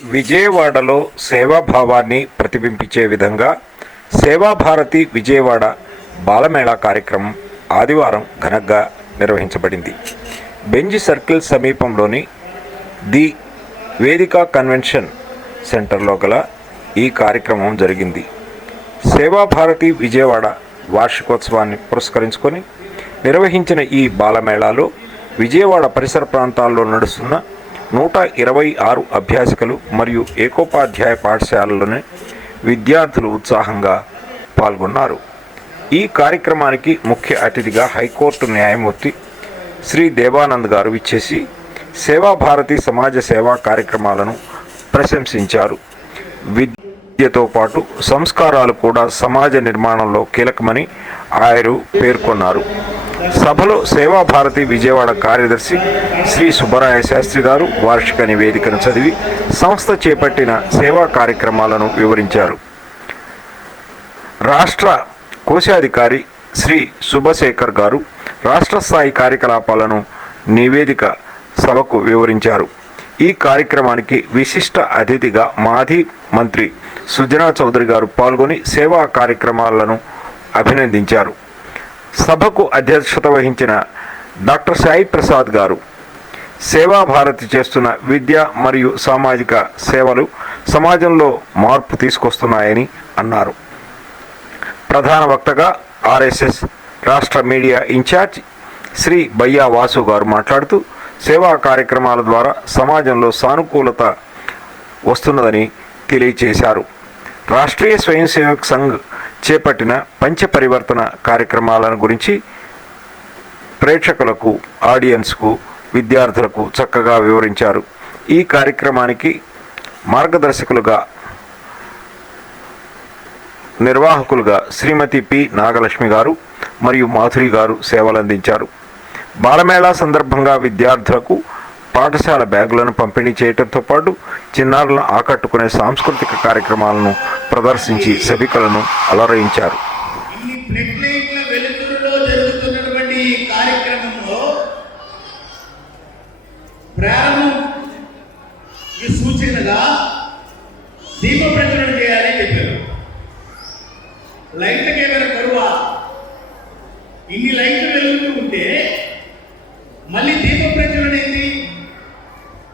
విజయవాడలో సేవాభావాన్ని ప్రతిబింబించే విధంగా సేవాభారతి విజయవాడ బాలమేళా కార్యక్రమం ఆదివారం ఘనంగా నిర్వహించబడింది. బెంజ్ సర్కిల్ సమీపంలోని ది వేదిక కన్వెన్షన్ సెంటర్లో గల ఈ కార్యక్రమం జరిగింది. సేవాభారతి విజయవాడ వార్షికోత్సవాన్ని పురస్కరించుకొని నిర్వహించిన ఈ బాలమేళాలో విజయవాడ పరిసర ప్రాంతాల్లో నడుస్తున్న 126 అభ్యాసికలు మరియు ఏకోపాధ్యాయ పాఠశాలలోని విద్యార్థులు ఉత్సాహంగా పాల్గొన్నారు. ఈ కార్యక్రమానికి ముఖ్య అతిథిగా హైకోర్టు న్యాయమూర్తి శ్రీ దేవానంద్ గారు విచ్చేసి సేవాభారతి సమాజ సేవా కార్యక్రమాలను ప్రశంసించారు. విద్యతో పాటు సంస్కారాలు కూడా సమాజ నిర్మాణంలో కీలకమని ఆయన పేర్కొన్నారు. సభలో సేవాభారతి విజయవాడ కార్యదర్శి శ్రీ సుబ్బరాయ శాస్త్రి గారు వార్షిక నివేదికను చదివి సంస్థ చేపట్టిన సేవా కార్యక్రమాలను వివరించారు. రాష్ట్ర కోశాధికారి శ్రీ శుభశేఖర్ గారు రాష్ట్ర స్థాయి కార్యకలాపాలను నివేదిక సభకు వివరించారు. ఈ కార్యక్రమానికి విశిష్ట అతిథిగా మాజీ మంత్రి సుజనా చౌదరి గారు పాల్గొని సేవా కార్యక్రమాలను అభినందించారు. సభకు అధ్యక్షత వహించిన డాక్టర్ సాయి ప్రసాద్ గారు సేవాభారతి చేస్తున్న విద్య మరియు సామాజిక సేవలు సమాజంలో మార్పు తీసుకొస్తున్నాయని అన్నారు. ప్రధాన వక్తగా ఆర్ఎస్ఎస్ రాష్ట్ర మీడియా ఇన్ఛార్జ్ శ్రీ బయ్యా వాసు గారు మాట్లాడుతూ సేవా కార్యక్రమాల ద్వారా సమాజంలో సానుకూలత వస్తున్నదని తెలియజేశారు. రాష్ట్రీయ స్వయం సేవక్ సంఘ్ చేపట్టిన పంచ పరివర్తన కార్యక్రమాలను గురించి ప్రేక్షకులకు, ఆడియన్స్కు, విద్యార్థులకు చక్కగా వివరించారు. ఈ కార్యక్రమానికి మార్గదర్శకులుగా, నిర్వాహకులుగా శ్రీమతి పి నాగలక్ష్మి గారు మరియు మాధురి గారు సేవలందించారు. బాలమేళా సందర్భంగా విద్యార్థులకు పాఠశాల బ్యాగులను పంపిణీ చేయడంతో పాటు చిన్నారులను ఆకట్టుకునే సాంస్కృతిక కార్యక్రమాలను ప్రదర్శించి సభికులను అలరించారు. దీప ప్రజ్వలన చేయాలని చెప్పారు. లైట్లకి ఏమైనా కరువా? ఇన్ని లైట్లు వెలుగుతూ ఉంటే మళ్ళీ దీప ప్రజ్వలన ఏంటి?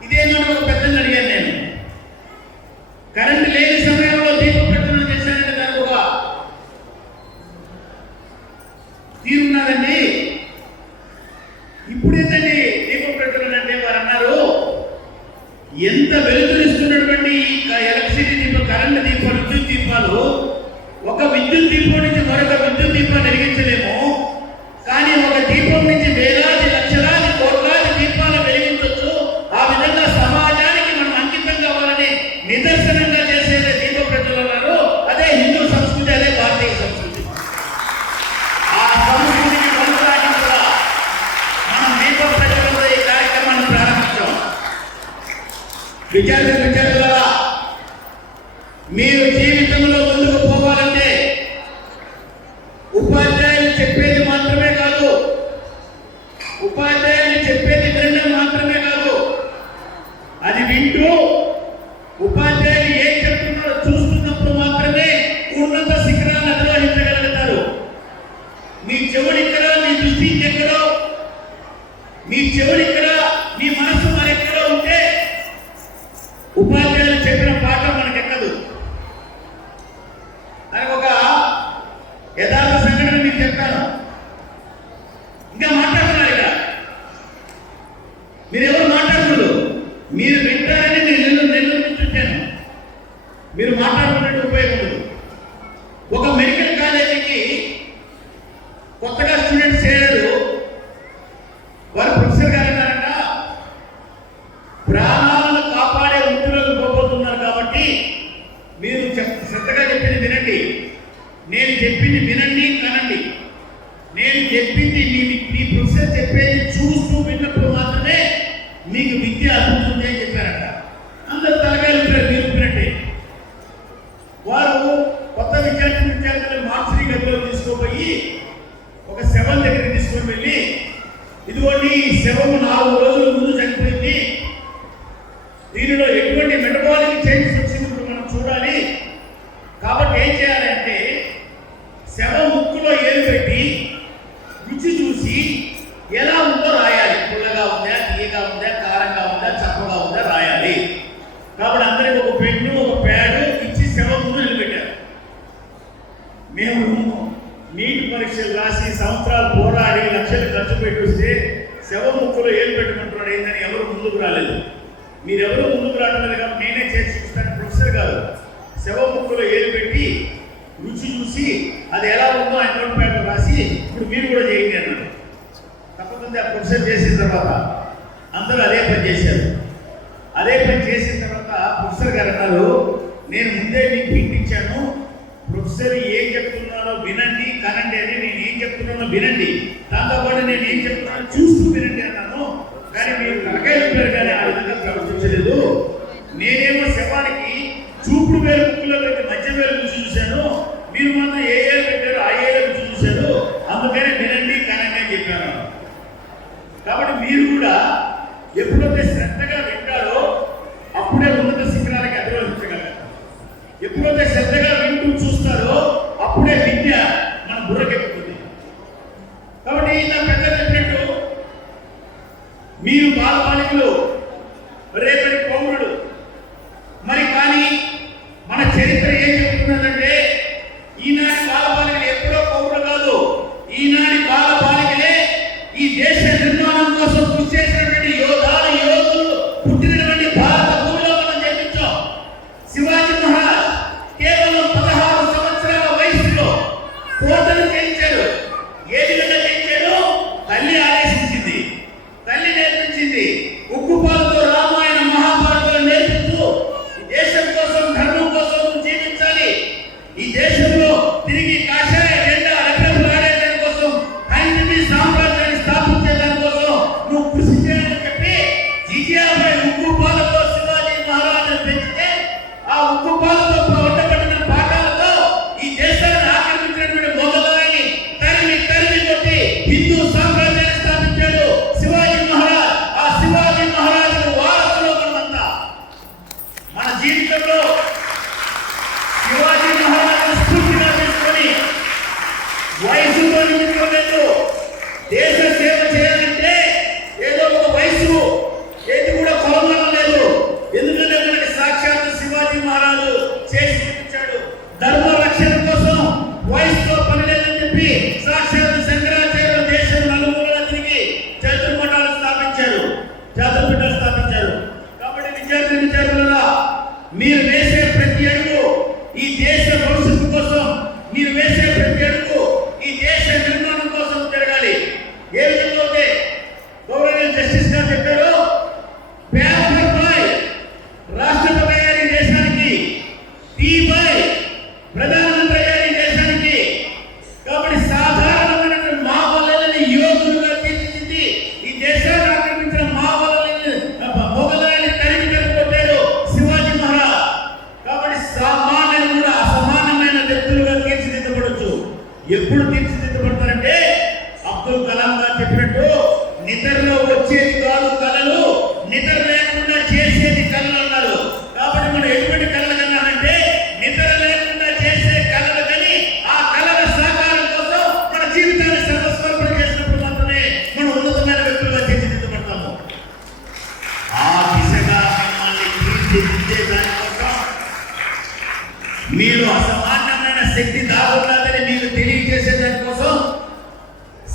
ఇదేమో ఒక పెద్దలు అడిగాను నేను. కరెంట్ లేని సమయంలో దీప ప్రజ్వలన చేశానంటే దానికి ఒక తీరున్నదండి. ఇప్పుడేంటండి దీప ప్రజ్వలన అంటే? వారు అన్నారు, ఎంత వెలుగునిస్తున్నటువంటి ఎలక్ట్రిసిటీ దీపం, కరెంట్ దీపాలు, విద్యుత్ దీపాలు, ఒక విద్యుత్ దీపం నుంచి మరొక విద్యుత్ దీపాన్ని వెలిగించలేము, కానీ ఒక దీపం నుంచి వేలాది లక్షలాది కోట్లాది దీపాలు వెలిగించవచ్చు. ఆ విధంగా సమాజానికి మనం అంకితం కావాలని నిదర్శనంగా చేసేదే దీప ప్రజ్వలనాలు. అదే హిందూ సంస్కృతి, అదే భారతీయ సంస్కృతి. ఆ సంస్కృతికి కొనసాగింపుగా మనం దీప ప్రజ్వలన ఈ కార్యక్రమాన్ని ప్రారంభించాం. విద్యార్థులారా, మీరు జీవితంలో ముందుకు పోవాలంటే ఉపాధ్యాయులు చెప్పేది మాత్రమే కాదు, ఉపాధ్యాయులు చెప్పేది వినడం మాత్రమే కాదు, అది వింటూ ఉపాధ్యాయులు ఏం చెప్తున్నారో చూస్తున్నప్పుడు మాత్రమే ఉన్నత శిఖరాన్ని అధిరోహించగలుగుతారు. మీ చెవుడిక్కడ, మీ దృష్టి ఎక్కడో, మీ చెవుడిక్కడ, మీ మనసు మరెక్కడో ఉంటే ఉపాధ్యాయులు చెప్పిన పాఠం మనకెక్కదు. దానికి ఒక యథార్థ సంఘటన మీకు చెప్తాను. ఇంకా మాట్లాడుతున్నారు ఇక్కడ, మీరెవరు మాట్లాడకూడదు. మీరు వింటారని నేను నిర్ణయించుంటాను. మీరు మాట్లాడుకున్నట్టు ఉపయోగపడదు. ఒక మెడికల్ కాలేజీకి కొత్తగా స్టూడెంట్స్ చేరారు. వారు ప్రొఫెసర్ గారు అన్నారంట, ప్రాణాలను కాపాడే వృత్తిలోకి పోబోతున్నారు కాబట్టి మీరు శ్రద్ధగా చెప్పింది వినండి. నేను చెప్పింది వినండి, కనండి. నేను చెప్పింది మీ ప్రొఫెసర్ చెప్పేది చూస్తూ విన్నప్పుడు మాత్రమే మీకు విద్య అందుతుంది అని చెప్పారట. అందరు తలకాయలు మీరు వినండి. వారు ఎటువంటి మెటబాలిక్ చేంజెస్ వచ్చినప్పుడు మనం చూడాలి. కాబట్టి ఏం చేయాలంటే శవం ముక్కులో ఏలు పెట్టి రుచి చూసి ఎలా ఉందో రాయాలి. పుల్లగా ఉందా, తీయగా ఉందా, కారంగా ఉందా, చప్పగా ఉందా రాయాలి. కాబట్టి అందరికి ఒక పెన్ను, ఒక ప్యాడ్ ఇచ్చి శవం ముందు నిలబెట్టారు. మేము నీటి పరీక్షలు రాసి సంవత్సరాలు పోరాడి లక్షలు ఖర్చు పెట్టి వస్తే శవం ముక్కులో ఏలు పెట్టుకుంటున్నాడు ఏంటని ఎవరు ముందుకు రాలేదు. మీరెవరు ముందుకు రావట్లేదు కాబట్టి నేనే చేసి చూస్తాను. ప్రొఫెసర్ గారు శవం ముక్కులో ఏలు పెట్టి రుచి చూసి అది ఎలా ఉందో ఆయన నోట్ ప్యాడ్ రాసి ఇప్పుడు మీరు కూడా చేయండి అన్నాడు. తప్పకుండా ఆ ప్రొఫెసర్ చేసిన తర్వాత అందరూ అదే పని చేశారు. అదే పని చేసిన తర్వాత ప్రొఫెసర్ గారు అన్నారు, నేను ముందే మీకు పిండించాను, ప్రొఫెసర్ ఏం చెప్తున్నారో వినండి, కనండి అని. నేను ఏం చెప్తున్నానో వినండి, దాంతోపాటు నేను ఏం చెప్తున్నానో చూస్తూ వినండి అన్నాను. కానీ మీరు తలకాయ చెప్పారు కానీ ఆ విధంగా ప్రవర్తించలేదు. నేనేమో శవానికి చూపుడు వేలు ముక్కులో పెట్టి మధ్య వేలు రుచి చూశాను, మీరు మాత్రం ఏ ఏళ్ళు పెట్టారు ఆ ఏళ్ళు రుచి చూశారు, అందుకనే వినండి కనండి అని చెప్పాను. కాబట్టి మీరు కూడా ఎప్పుడైతే శ్రద్ధగా వింటారో అప్పుడే ఉన్నత శిఖరాలకు అధిరోహించగలరు. ఎప్పుడైతే శ్రద్ధగా వింటూ చూస్తారో అప్పుడే విద్య మన బుర్రకెక్కుతుంది. కాబట్టి నా పెద్ద చెప్పినట్టు మీరు బాలబాలికలు, రేపటి పౌరుడు. మరి కానీ మన చరిత్ర ఏం చెప్తున్నదంటే ఈనాటి బాలబాలికలు ఎప్పుడో పౌరులు కాదు, ఈనాటి బాలబాలికలే ఈ దేశ నిర్మాణం కోసం కృషి చేసినటువంటి యోధులు పుట్టినటువంటి భారత భూమిలో మనం జన్మించాం. శివాజీ మహారాజ్ కేవలం 16 సంవత్సరాల వయసులో కోటను జయించాడు. ఏ విధంగా జయించాడు? తల్లి ఆదేశించింది, తల్లి నేర్పించింది. ఉక్కుపాలతో రామాయణ మహాభారతాలు నేర్పిస్తూ ఈ దేశం కోసం, ధర్మం కోసం జీవించాలి, ఈ దేశంలో తిరిగి కాషాయ జెండా రెపరెపలాడేదాని కోసం, హైందవీ సామ్రాజ్యాన్ని స్థాపించే దానికోసం నువ్వు కృషి చేయాలని చెప్పి జిజియాపై ఉక్కుపాలతో శివాజీ మహారాజు పెంచితే ఆ ఉక్కుపాలతో వంటబడిన పాఠాలతో ఈ దేశాన్ని ఆక్రమించినటువంటి మొఘలాయని తరిమి తరిమి కొట్టి హిందూ సామ్రాజ్యాన్ని స్థాపించాడు శివాజీ మహారాజ్. ఆ శివాజీ మహారాజుకు వారసులు మనమంతా. మన జీవితంలో శివాజీ మహారాజు స్ఫూర్తిగా తీసుకొని వయసుతో నిలుచుకోలేదు. దేశ సేవ చేయాలంటే ఏదో ఒక వయసు ఏది కూడా కొలమానం లేదు. ఎందుకంటే మనకి సాక్షాత్ శివాజీ మహారాజు చేసి చూపించాడు. ధర్మ రక్షణ కోసం వయసుతో పని లేదని చెప్పి సాక్షాత్ శంకరాచార్యులు దేశం నలుమూలలా తిరిగి చతుర్మఠాలు స్థాపించారు, జాతరపీఠాలు స్థాపించారు. కాబట్టి విద్యార్థులారా, మీరు వేసే ప్రతి అడుగు ఈ దేశ భవిష్యత్తు కోసం, మీరు వేసే ప్రతి అడుగు ఈ దేశ నిర్మాణం కోసం జరగాలి. ఏ విధంగా అయితే గౌరవ జస్టిస్ గారు చెప్పారు, పేపర్ బై రాష్ట్రపతి గారి దేశానికి, టీ బై ప్రధానమంత్రి గారి దేశానికి. కాబట్టి సాధారణమైన మావోలని యోధులుగా తీర్చిదిద్ది ఈ దేశాన్ని ఆక్రమించిన మావోలని మొఘలాయని తరిమి కొట్టాడు శివాజీ మహారాజ్. కాబట్టి సామాన్యులు కూడా అసమానమైన వ్యక్తులుగా తీర్చిదిద్దబడచ్చు. ఎప్పుడు తీర్చిదిద్దబడతారంటే అబ్దుల్ కలాం గారు చెప్పినట్టు నిద్రలో వచ్చేది కాదు కళలు, నిద్ర లేకుండా చేసేది కళలు అన్నారు. కాబట్టి మనం ఎటువంటి కళలు కన్నానంటే నిద్ర లేకుండా చేసే కళలు కానీ ఆ కళల సాకారం కోసం మన జీవితాన్ని సర్వస్వరూపణ చేసినప్పుడు మాత్రమే మనం ఉన్నతమైన వ్యక్తులుగా తీర్చిదిద్దబడతాము. ఆ దిశగా మిమ్మల్ని తీర్చిదిద్దే దానికోసం మీరు అసామాన్యమైన శక్తి దాగున్నదని మీకు తెలియజేసే దానికోసం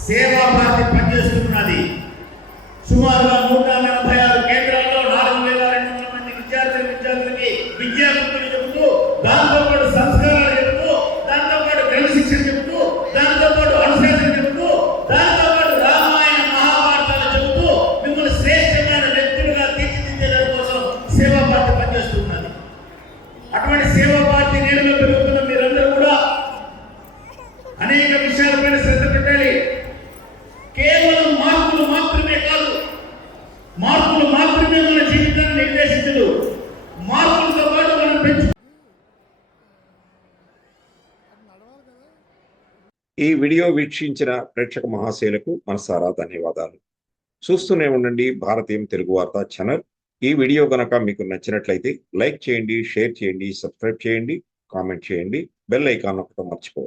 సేవా భారతి పనిచేస్తున్నది. సుమారుగా 186 కేంద్రాల్లో 4200 మంది విద్యార్థులకి విద్యాబుద్ధులు చెబుతూ, దాంతోపాటు సంస్కారాలు చెబుతూ, దాంతోపాటు క్రమశిక్షణ చెబుతూ, దాంతోపాటు అనుశాసన చెబుతూ, దాంతోపాటు రామాయణ మహాభారతాలు చెబుతూ మిమ్మల్ని శ్రేష్టమైన వ్యక్తులుగా తీర్చిదిద్దే దానికోసం సేవా భారతి పనిచేస్తున్నది. అటువంటి సేవా భారతి నీడలో పెరుగుతున్న మీరందరూ కూడా అనేక విషయాలపైన శ్రద్ధ పెట్టాలి. కేవలం మార్కులు మాత్రమే కాదు, మార్కులు మాత్రమే మన జీవితాన్ని నిర్దేశించదు. మార్కులతో పాటు మనం ఈ వీడియో వీక్షించిన ప్రేక్షక మహాశయులకు మనసారా ధన్యవాదాలు. చూస్తూనే ఉండండి భారతీయం తెలుగు వార్తా ఛానల్. ఈ వీడియో గనక మీకు నచ్చినట్లయితే లైక్ చేయండి, షేర్ చేయండి, సబ్స్క్రైబ్ చేయండి, కామెంట్ చేయండి, బెల్ ఐకాన్ నొక్కడం మర్చిపోవద్దు.